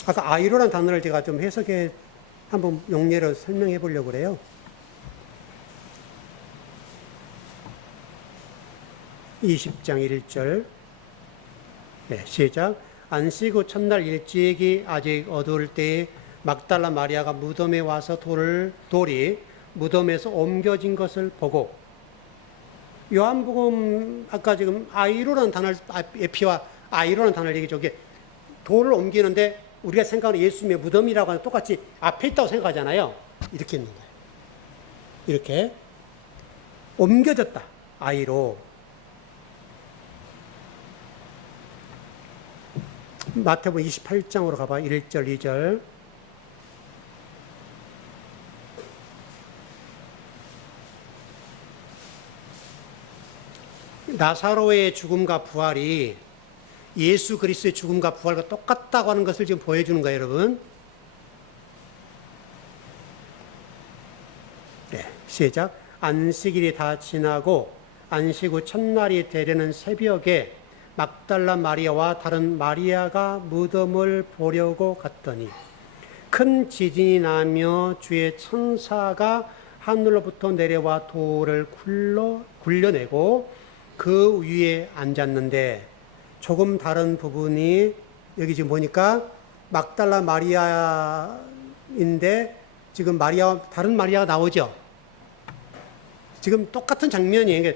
아까 아이로라는 단어를 제가 좀 해석해 한번 용례로 설명해 보려고 그래요. 20장 1절. 네, 시작. 안식 후 첫날 일찍이 아직 어두울 때에 막달라 마리아가 무덤에 와서 돌이 무덤에서 옮겨진 것을 보고, 요한복음 아까 지금 아이로라는 단어를, 에피와 아이로라는 단어를 얘기죠. 이게 돌을 옮기는데 우리가 생각하는 예수님의 무덤이라고 하는 똑같이 앞에 있다고 생각하잖아요. 이렇게 있는 거예요. 이렇게 옮겨졌다. 아이로. 마태복음 28장으로 가봐. 1절, 2절. 나사로의 죽음과 부활이 예수 그리스도의 죽음과 부활과 똑같다고 하는 것을 지금 보여주는 거예요, 여러분. 네, 시작. 안식일이 다 지나고 안식 후 첫날이 되려는 새벽에 막달라 마리아와 다른 마리아가 무덤을 보려고 갔더니 큰 지진이 나며 주의 천사가 하늘로부터 내려와 돌을 굴려내고 그 위에 앉았는데, 조금 다른 부분이 여기 지금 보니까 막달라 마리아인데 지금 다른 마리아가 나오죠. 지금 똑같은 장면이에요.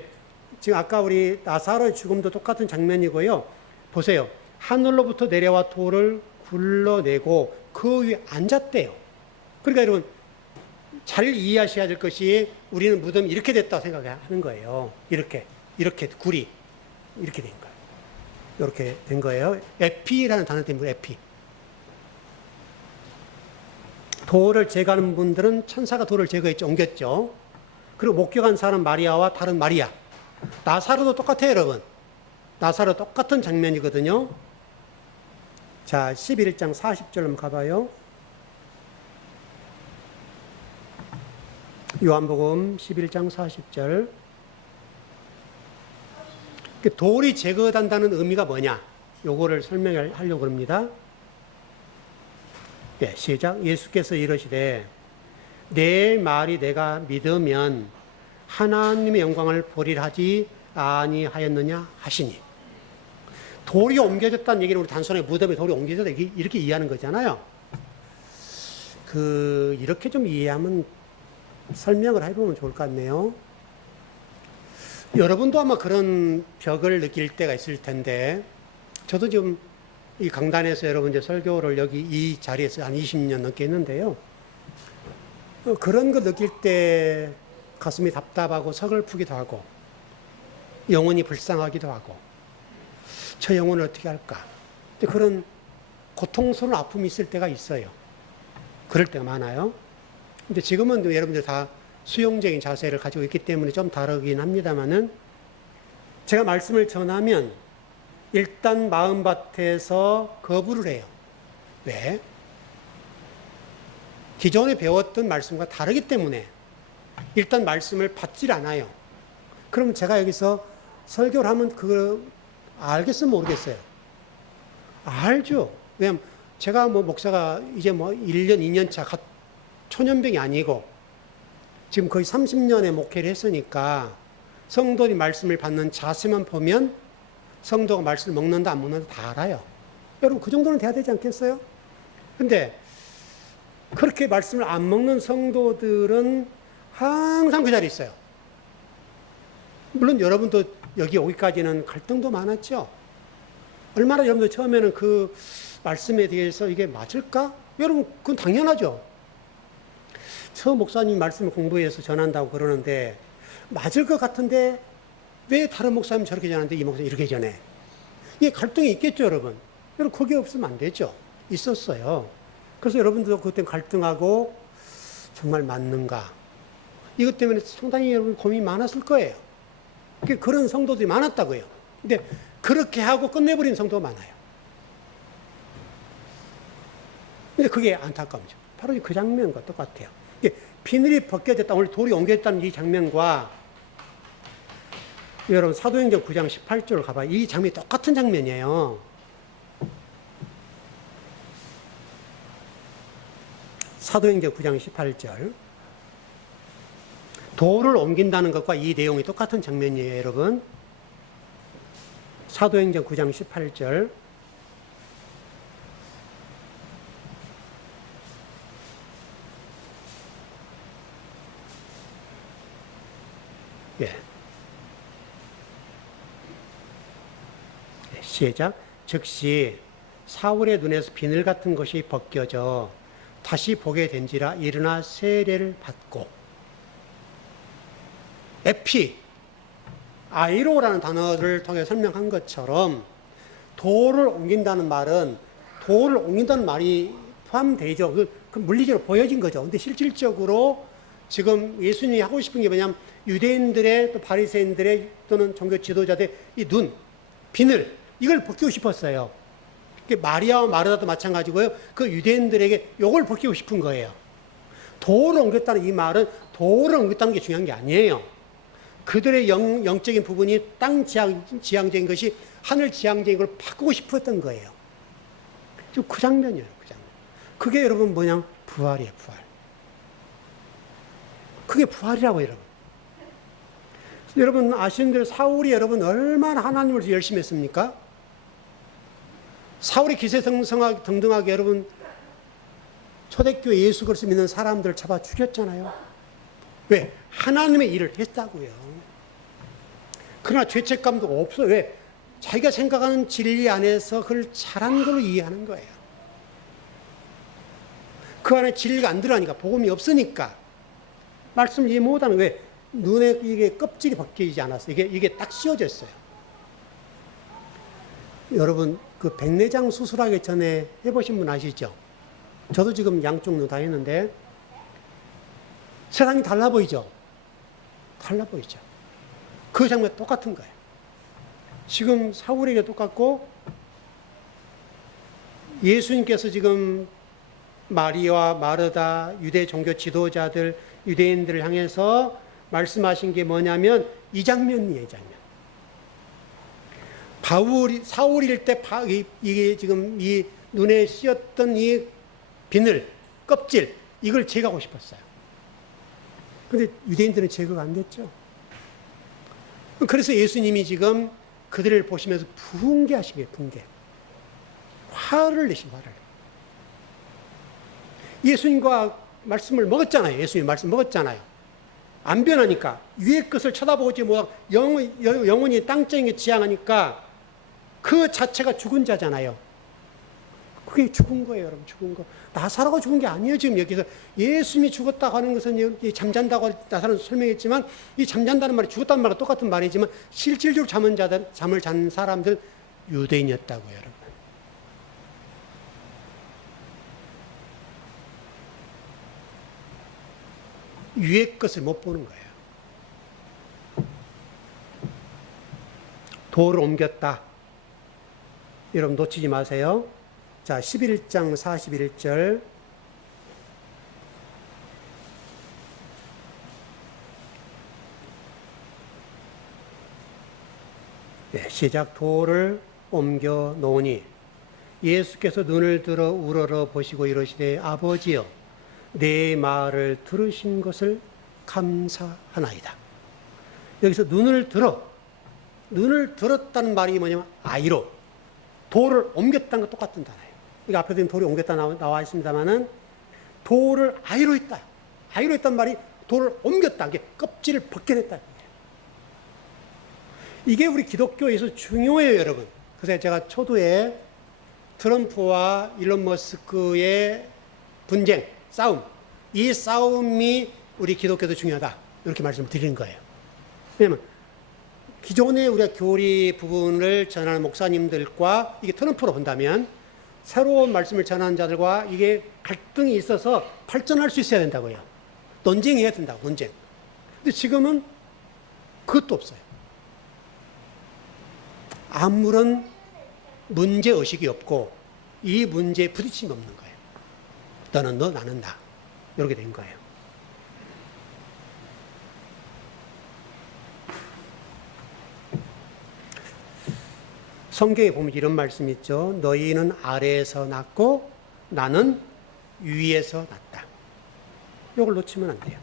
지금 아까 우리 나사로의 죽음도 똑같은 장면이고요. 보세요. 하늘로부터 내려와 돌을 굴러내고 그 위에 앉았대요. 그러니까 여러분 잘 이해하셔야 될 것이, 우리는 무덤이 이렇게 됐다고 생각하는 거예요. 이렇게 굴이 이렇게 된 거예요. 이렇게 된 거예요. 에피라는 단어 때문에 에피. 돌을 제거하는 분들은 천사가 돌을 제거했죠. 옮겼죠. 그리고 목격한 사람 마리아와 다른 마리아. 나사로도 똑같아요, 여러분. 나사로 똑같은 장면이거든요. 자, 11장 40절 한번 가봐요. 요한복음 11장 40절. 돌이 제거된다는 의미가 뭐냐? 요거를 설명하려고 합니다. 네, 시작. 예수께서 이르시되 내 말이 내가 믿으면 하나님의 영광을 보리라 하지 아니하였느냐 하시니. 돌이 옮겨졌다는 얘기는 우리 단순하게 무덤에 돌이 옮겨졌다 이렇게 이해하는 거잖아요. 이렇게 좀 이해하면 설명을 해보면 좋을 것 같네요. 여러분도 아마 그런 벽을 느낄 때가 있을 텐데, 저도 지금 이 강단에서 여러분 이제 설교를 여기 이 자리에서 한 20년 넘게 했는데요. 그런 거 느낄 때 가슴이 답답하고 서글프기도 하고, 영혼이 불쌍하기도 하고, 저 영혼을 어떻게 할까? 그런 고통스러운 아픔이 있을 때가 있어요. 그럴 때가 많아요. 근데 지금은 여러분들 다 수용적인 자세를 가지고 있기 때문에 좀 다르긴 합니다만은, 제가 말씀을 전하면 일단 마음밭에서 거부를 해요. 왜? 기존에 배웠던 말씀과 다르기 때문에 일단 말씀을 받질 않아요. 그럼 제가 여기서 설교를 하면 그걸 알겠으면 모르겠어요. 알죠. 왜냐면 제가 목사가 이제 1년, 2년 차 초년병이 아니고 지금 거의 30년의 목회를 했으니까 성도들이 말씀을 받는 자세만 보면 성도가 말씀을 먹는다 안 먹는다 다 알아요. 여러분 그 정도는 돼야 되지 않겠어요? 근데 그렇게 말씀을 안 먹는 성도들은 항상 그 자리에 있어요. 물론 여러분도 여기 오기까지는 갈등도 많았죠. 얼마나 여러분들 처음에는 그 말씀에 대해서 이게 맞을까? 여러분 그건 당연하죠. 처음 목사님 말씀을 공부해서 전한다고 그러는데 맞을 것 같은데 왜 다른 목사님 저렇게 전하는데 이 목사님 이렇게 전해? 이게 갈등이 있겠죠, 여러분. 여러분 거기 없으면 안 되죠. 있었어요. 그래서 여러분들도 그때 갈등하고 정말 맞는가? 이것 때문에 상당히 여러분 고민이 많았을 거예요. 그런 성도들이 많았다고요. 근데 그렇게 하고 끝내버린 성도가 많아요. 근데 그게 안타까움이죠. 바로 그 장면과 똑같아요. 비늘이 벗겨졌다, 오늘 돌이 옮겨졌다는 이 장면과 여러분 사도행전 9장 18절을 가봐요. 이 장면이 똑같은 장면이에요. 사도행전 9장 18절. 돌을 옮긴다는 것과 이 내용이 똑같은 장면이에요, 여러분. 사도행전 9장 18절. 예. 시작. 즉시 사울의 눈에서 비늘 같은 것이 벗겨져 다시 보게 된지라 일어나 세례를 받고. 에피, 아이로라는 단어를 통해 설명한 것처럼 돌을 옮긴다는 말은 돌을 옮긴다는 말이 포함되죠. 그 물리적으로 보여진 거죠. 근데 실질적으로 지금 예수님이 하고 싶은 게 뭐냐면 유대인들의 또 바리새인들의 또는 종교 지도자들의 이 눈, 비늘 이걸 벗기고 싶었어요. 마리아와 마르다도 마찬가지고요. 그 유대인들에게 이걸 벗기고 싶은 거예요. 돌을 옮겼다는 이 말은 돌을 옮겼다는 게 중요한 게 아니에요. 그들의 영적인 부분이 땅 지향적인 것이 하늘 지향적인 걸 바꾸고 싶었던 거예요. 그 장면이에요. 그 장면. 그게 여러분 뭐냐? 부활이에요. 부활. 그게 부활이라고 여러분. 여러분 아시는 대로 사울이 여러분 얼마나 하나님을 열심히 했습니까? 사울이 기세등등하게 여러분 초대교회 예수 그리스도 믿는 사람들을 잡아 죽였잖아요. 왜? 하나님의 일을 했다고요. 그러나 죄책감도 없어요. 왜? 자기가 생각하는 진리 안에서 그걸 잘한 걸로 이해하는 거예요. 그 안에 진리가 안 들어가니까, 복음이 없으니까 말씀을 이해 못하는. 왜? 눈에 이게 껍질이 벗기지 않았어요. 이게 딱 씌워졌어요. 여러분 그 백내장 수술하기 전에 해보신 분 아시죠? 저도 지금 양쪽 눈 다 했는데 세상이 달라 보이죠? 달라 보이죠? 그 장면 똑같은 거예요. 지금 사울에게 똑같고 예수님께서 지금 마리아와 마르다 유대 종교 지도자들 유대인들을 향해서 말씀하신 게 뭐냐면 이 장면이에요. 이 장면. 사울일 때 이게 지금 이 눈에 씌었던 이 비늘 껍질 이걸 제거하고 싶었어요. 근데 유대인들은 제거가 안 됐죠. 그래서 예수님이 지금 그들을 보시면서 분개하시게 분개. 화를 내신 화를. 예수님과 말씀을 먹었잖아요. 예수님 말씀 먹었잖아요. 안 변하니까 위의 것을 쳐다보지 못하고 영원히 땅정에 지향하니까 그 자체가 죽은 자잖아요. 그게 죽은 거예요, 여러분. 죽은 거. 나사로가 죽은 게 아니에요. 지금 여기서 예수님이 죽었다고 하는 것은 잠잔다고 나사로는 설명했지만 이 잠잔다는 말이 죽었다는 말과 똑같은 말이지만 실질적으로 잠을 잔 사람들 유대인이었다고요, 여러분. 위의 것을 못 보는 거예요. 돌을 옮겼다. 여러분 놓치지 마세요. 자, 11장 41절. 네, 시작. 돌을 옮겨 놓으니 예수께서 눈을 들어 우러러 보시고 이러시되 아버지여 내 말을 들으신 것을 감사하나이다. 여기서 눈을 들었다는 말이 뭐냐면 아이로 돌을 옮겼다는 것 똑같은 단어예요. 이거 앞에도 돌이 옮겼다 나와 있습니다만은 돌을 아이로 했다. 아이로 했단 말이 돌을 옮겼다. 이게 껍질을 벗겨냈다. 이게 우리 기독교에서 중요해요, 여러분. 그래서 제가 초두에 트럼프와 일론 머스크의 분쟁, 싸움, 이 싸움이 우리 기독교도 중요하다. 이렇게 말씀을 드리는 거예요. 왜냐하면 기존에 우리가 교리 부분을 전하는 목사님들과 이게 트럼프로 본다면 새로운 말씀을 전하는 자들과 이게 갈등이 있어서 발전할 수 있어야 된다고요. 논쟁해야 된다고, 논쟁. 근데 지금은 그것도 없어요. 아무런 문제의식이 없고 이 문제에 부딪힘이 없는 거예요. 너는 너, 나는 나. 이렇게 된 거예요. 성경에 보면 이런 말씀이 있죠. 너희는 아래에서 났고 나는 위에서 났다. 이걸 놓치면 안 돼요.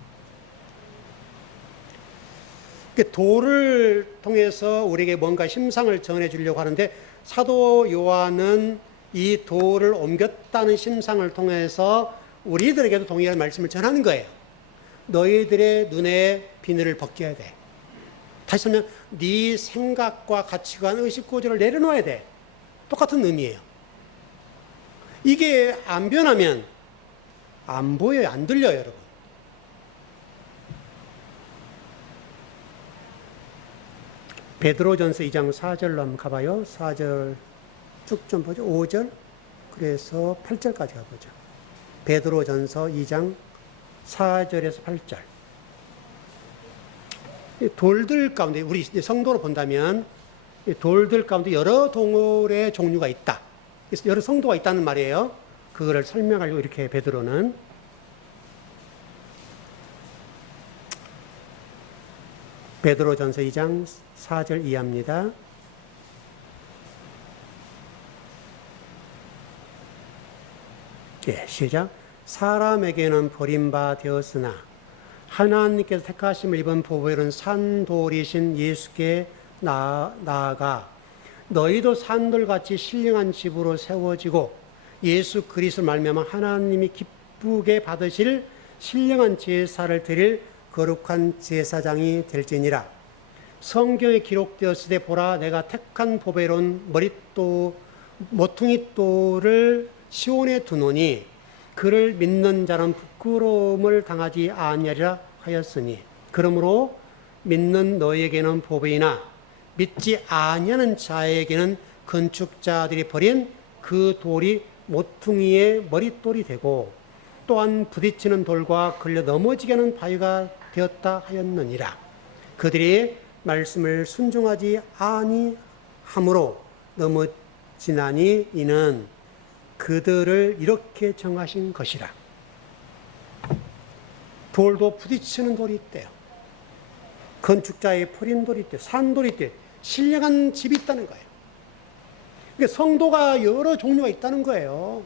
돌을 통해서 우리에게 뭔가 심상을 전해주려고 하는데 사도 요한은 이 돌을 옮겼다는 심상을 통해서 우리들에게도 동일한 말씀을 전하는 거예요. 너희들의 눈에 비늘을 벗겨야 돼. 다시 말하면 네 생각과 가치관, 의식구조를 내려놓아야 돼. 똑같은 의미예요. 이게 안 변하면 안 보여요. 안 들려요, 여러분. 베드로전서 2장 4절로 한번 가봐요. 4절 쭉 좀 보죠. 5절 그래서 8절까지 가보죠. 베드로전서 2장 4절에서 8절. 돌들 가운데 우리 성도로 본다면 돌들 가운데 여러 동물의 종류가 있다. 그래서 여러 성도가 있다는 말이에요. 그거를 설명하려고 이렇게 베드로는 베드로전서 2장 4절 이하입니다. 예, 시작. 사람에게는 버림바 되었으나 하나님께서 택하심을 입은 보배로는 산돌이신 예수께 나아가 너희도 산돌같이 신령한 집으로 세워지고 예수 그리스도 말미암아 하나님이 기쁘게 받으실 신령한 제사를 드릴 거룩한 제사장이 될지니라. 성경에 기록되었으되 보라 내가 택한 보배로운 모퉁이 돌을 시온에 두노니 그를 믿는 자는 부끄러움을 당하지 아니하리라 하였으니 그러므로 믿는 너희에게는 보배이나 믿지 아니하는 자에게는 건축자들이 버린 그 돌이 모퉁이의 머릿돌이 되고 또한 부딪히는 돌과 걸려 넘어지게 하는 바위가 되었다 하였느니라. 그들이 말씀을 순종하지 아니함으로 넘어지나니 이는 그들을 이렇게 정하신 것이라. 돌도 부딪히는 돌이 있대요. 건축자의 버린 돌이 있대요. 산돌이 있대요. 신령한 집이 있다는 거예요. 그러니까 성도가 여러 종류가 있다는 거예요.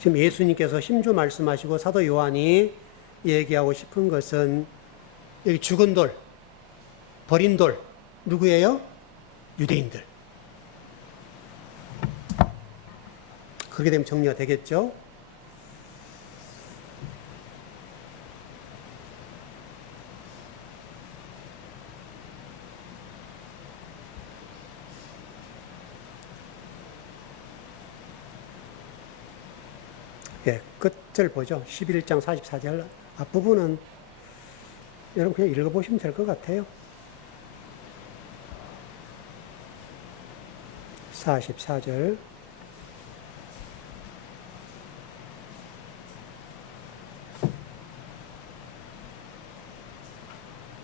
지금 예수님께서 심주 말씀하시고 사도 요한이 얘기하고 싶은 것은 여기 죽은 돌, 버린 돌, 누구예요? 유대인들. 그렇게 되면 정리가 되겠죠? 예, 끝을 보죠. 11장 44절 앞부분은 여러분 그냥 읽어보시면 될 것 같아요. 44절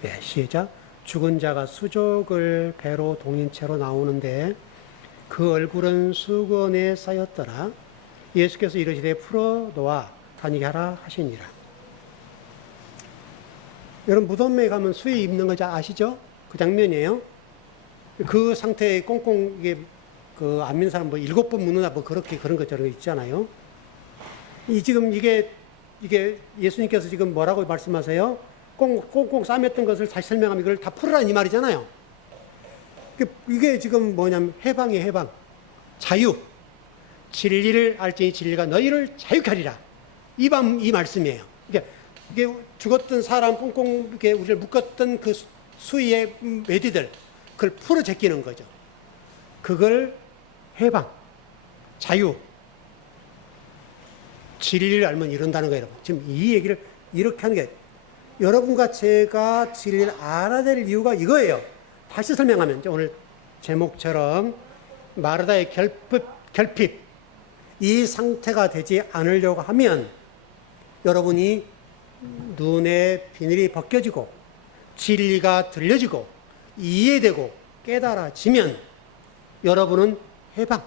예, 시작. 죽은 자가 수족을 배로 동인 채로 나오는데 그 얼굴은 수건에 쌓였더라. 예수께서 이르시되 풀어놓아 다니게 하라 하시니라. 여러분 무덤에 가면 수의 입는 거 아시죠? 그 장면이에요. 그 상태에 꽁꽁 이게 그 안 믿는 사람 뭐 7번 묻는다 뭐 그렇게 그런 것처럼 있잖아요. 지금 이게 예수님께서 지금 뭐라고 말씀하세요? 꽁꽁 싸맸던 것을 다시 설명하면 이걸 다 풀으라는 이 말이잖아요. 이게 지금 뭐냐면 해방이에요, 해방. 자유. 진리를 알지니 진리가 너희를 자유케 하리라. 이 말씀이에요. 이게 죽었던 사람 꽁꽁 이렇게 우리를 묶었던 그 수위의 매디들, 그걸 풀어 제끼는 거죠. 그걸 해방, 자유, 진리를 알면 이룬다는 거예요, 여러분. 지금 이 얘기를 이렇게 하는 게 여러분과 제가 진리를 알아야 될 이유가 이거예요. 다시 설명하면 오늘 제목처럼 마르다의 결핍 이 상태가 되지 않으려고 하면 여러분이 눈의 비늘이 벗겨지고 진리가 들려지고 이해되고 깨달아지면 여러분은 해방,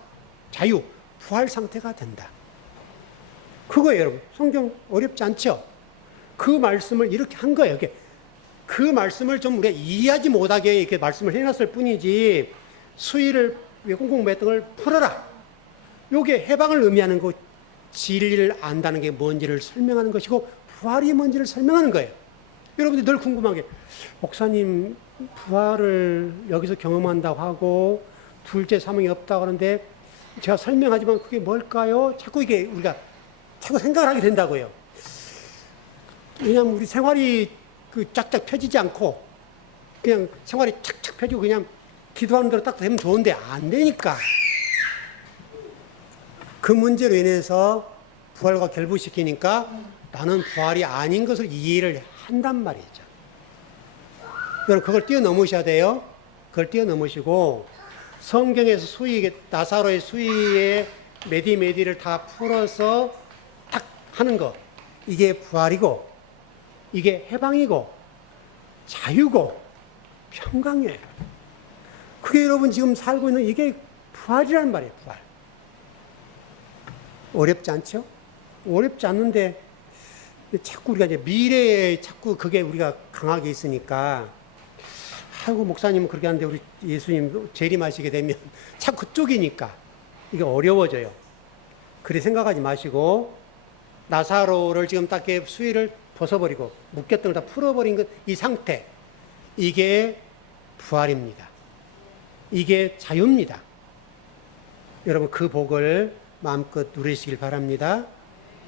자유, 부활 상태가 된다. 그거예요, 여러분. 성경 어렵지 않죠? 그 말씀을 이렇게 한 거예요. 그 말씀을 좀 우리가 이해하지 못하게 이렇게 말씀을 해놨을 뿐이지 수위를 꽁꽁 맸던 걸 풀어라. 요게 해방을 의미하는 거, 진리를 안다는 게 뭔지를 설명하는 것이고 부활이 뭔지를 설명하는 거예요. 여러분들이 늘 궁금한 게 목사님 부활을 여기서 경험한다고 하고 둘째 사명이 없다고 하는데 제가 설명하지만 그게 뭘까요? 자꾸 이게 우리가 자꾸 생각을 하게 된다고요. 왜냐하면 우리 생활이 쫙쫙 펴지지 않고 그냥 생활이 착착 펴지고 그냥 기도하는 대로 딱 되면 좋은데 안 되니까 그 문제로 인해서 부활과 결부시키니까 나는 부활이 아닌 것을 이해를 한단 말이죠. 여러분 그걸 뛰어넘으셔야 돼요. 그걸 뛰어넘으시고 성경에서 나사로의 수위에 메디를 다 풀어서 딱 하는 거, 이게 부활이고 이게 해방이고 자유고 평강이에요. 그게 여러분 지금 살고 있는 이게 부활이란 말이에요. 부활. 어렵지 않죠? 어렵지 않는데 자꾸 우리가 이제 미래에 자꾸 그게 우리가 강하게 있으니까 아이고 목사님은 그렇게 하는데 우리 예수님 재림하시게 되면 자꾸 쪼개니까 이게 어려워져요. 그리 생각하지 마시고 나사로를 지금 딱 수위를 벗어버리고 묶였던 걸 다 풀어버린 것, 이 상태, 이게 부활입니다. 이게 자유입니다. 여러분 그 복을 마음껏 누리시길 바랍니다.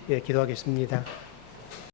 예, 기도하겠습니다.